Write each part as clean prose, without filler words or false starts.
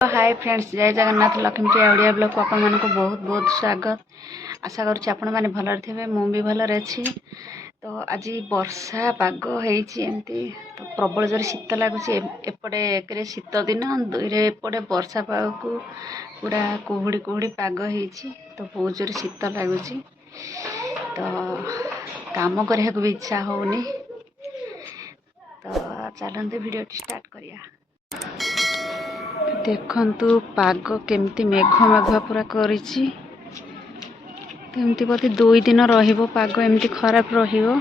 Hi friends, जय Jagannath. Lakshmipriya Odia blog को आपण मानक बहुत बहुत स्वागत। आशा करुच्ची आपण मैंने भलरे थे, मु भी भलरे अच्छी। तो आज वर्षा पाग होती तो प्रबल जोर शीत लगुच। एपटे एक शीत दिन, दुईरे एपटे वर्षा पाग को पूरा कुहुड़ी कुहुड़ी पाग होती तो बहुत जोर शीत लगुच। तो काम करने को भी इच्छा होनी। तो चलते वीडियो स्टार्ट करिया। देखंतु पाग केमती मेघ मेघ पूरा करिछि। एमती बोधे 2 दिन रहिबो पाग एमती खराब रहिबो।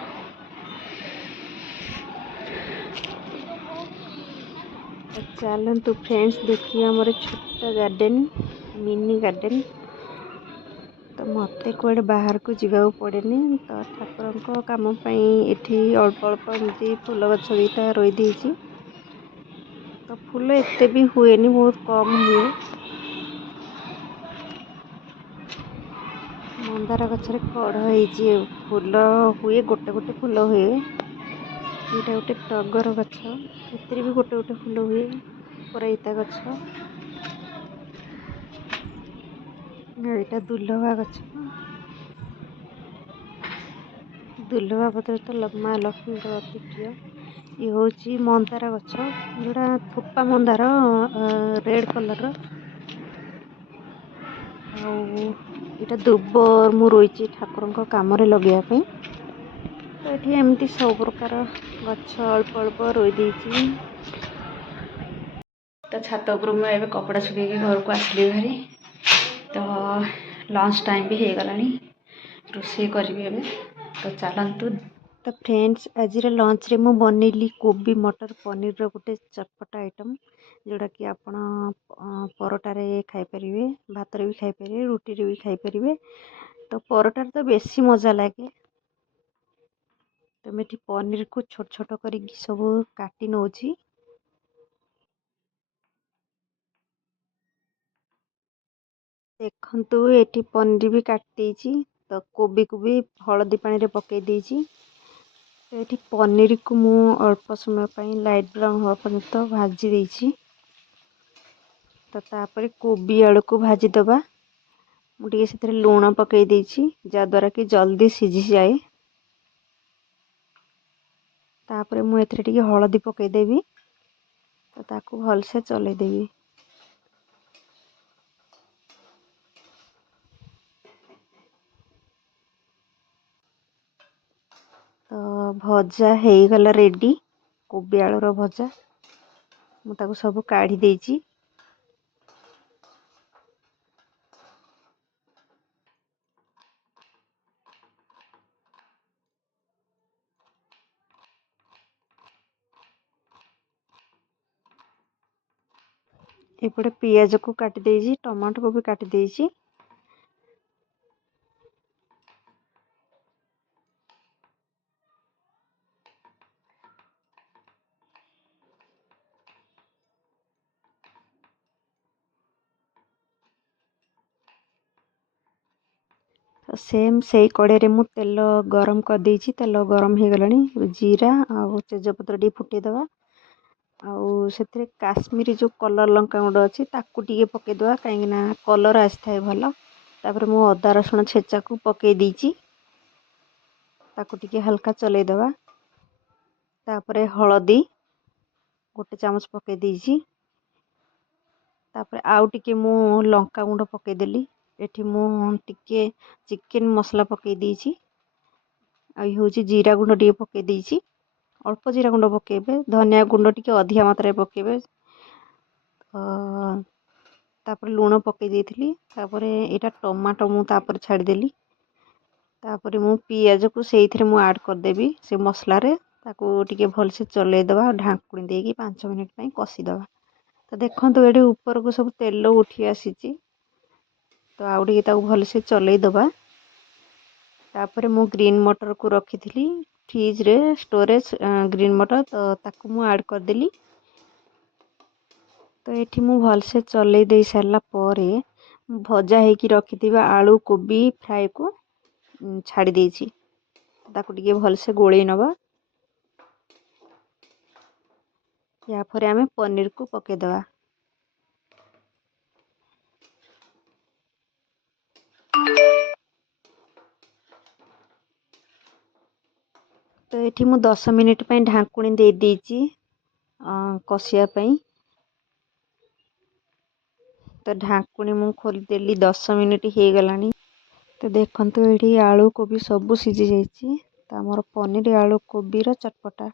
चलंतु फ्रेंड्स देखिए हमर छोटा गार्डन, मिनी गार्डन। तो मते कोड़े बाहर को जीवा पड़ेनी। तो ठाकुर काम एठी अल्प अल्प एमती फूल गछ दीटा रोई देछि। तो फूल एते भी हुएनी, बहुत कम हुए। मंदार गछरे कढ़ होइछि, फूल हुए गोटे गोटे फूल हुए। एटा गोटे टगर गछ, एतरे भी गोटे गोटे फूल हुए। पराइता गछ, एटा दुर्लभा गछ। दुर्लभा पत्र तो माँ लक्ष्मी अति प्रिय। ये हूँ मंदार गछ, जोड़ा थोपा मंदार रेड कलर। आटा दुब मु रोई ठाकुर कम लगे। तो ये एमती सब प्रकार गछ अल्प अल्प रोई देछि। तो छात उपर मुझे कपड़ा सुखे घर को आसली भारी। तो लंच टाइम भी हो गलानी, रोषे करी। तो चलतु। तो फ्रेंड्स आज लंच रे मु बनैली कोबी मटर पनीर रो गोटे चटपटा आइटम, जोड़ा कि आपण परोटारे खाई परिवे, भात रे भी खाई परिवे, रुटी रे भी खाई परिवे। तो परोटार तो बेसी मजा लगे। तो मैं पनीर को छोट छोट कर सब काटी नौची। देखंतु एटी पनीर भी काटी। तो कोबी को भी हलदी पानी रे पकई देछि। तो ये पनीर को मु अल्प समय पर लाइट ब्राउन हवा पर्यंत भाजी देछि। तो तापर कोबी आलू को भाजी दबा। मुझे से लुण पकई देछि, जद्वारा कि जल्दी सीझी जाए। तापर मु एथरे टिके हलदी पकई देबी। तो ताकू भलसे चले देबी। तो भजा हो गला रेडी, कोबी आलू रो भजा। मुझे सब काढ़ी देछि। एपटे पियाज को काटी देछि, टमाटो को भी काटी देछि। तो सेम से कड़े रे मु तेल गरम कर देछि। तेल गरम हो गलानी, जीरा और तेजपत्र टी फुटेदवा। आउ से काश्मीरी जो कलर लंका गुंड अच्छी ताकू टी पकईदे, कहीं कलर आसी था भल। तापर मु अदा रसुण छेचा को पकई देछि, ताकू टी हल्का चलईदवा। तापर हलदी गोटे चामच पकई देछि। तापर आउ टिके मु लंका गुंड पकईदेली। एठी मु टिके चिकेन मसला पकई देछि। हूँ जीरा गुंड टे पकई देछि, अल्प जीरा गुंड पकेबे। धनिया गुंड टिके अधिका मात्रा पकेबे। तापर लुण पकई देथिली। तापर एटा टमाटो मु तापर छाड़देली। तापर मु पियाज को सेइथिरे मु ऐड कर देबी से मसला रे। ताको टिके भल से चलई दवा, ढांकुणी देकी 5 मिनिट पई कसी दवा। तो देखंतु एठी ऊपर को सब तेल उठी आसीची। तो आउ टिके ताको भल से चलई दवा। तापर मु ग्रीन मटर को रखी थी फ्रिज रे स्टोरेज, ग्रीन मटर। तो ताको मु ऐड कर देली। तो ये मु भलसे चलई दे सारा पर भजा होगी रखि आलू कोबी फ्राए को छाड़ी देछि। ताको टिके भलसे गोलई नवा। या फिर आमे पनीर को पकई दवा। तो ये मु 10 मिनिट ढाकुणी दे देइची कषिया पाई। तो ढाकुणी मु खोलीदेली 10 मिनिट हो गलानी। तो देखो ये आलू कोबी सब सीझी जाइए। तो आमर पनीर आलू कोबी चटपटा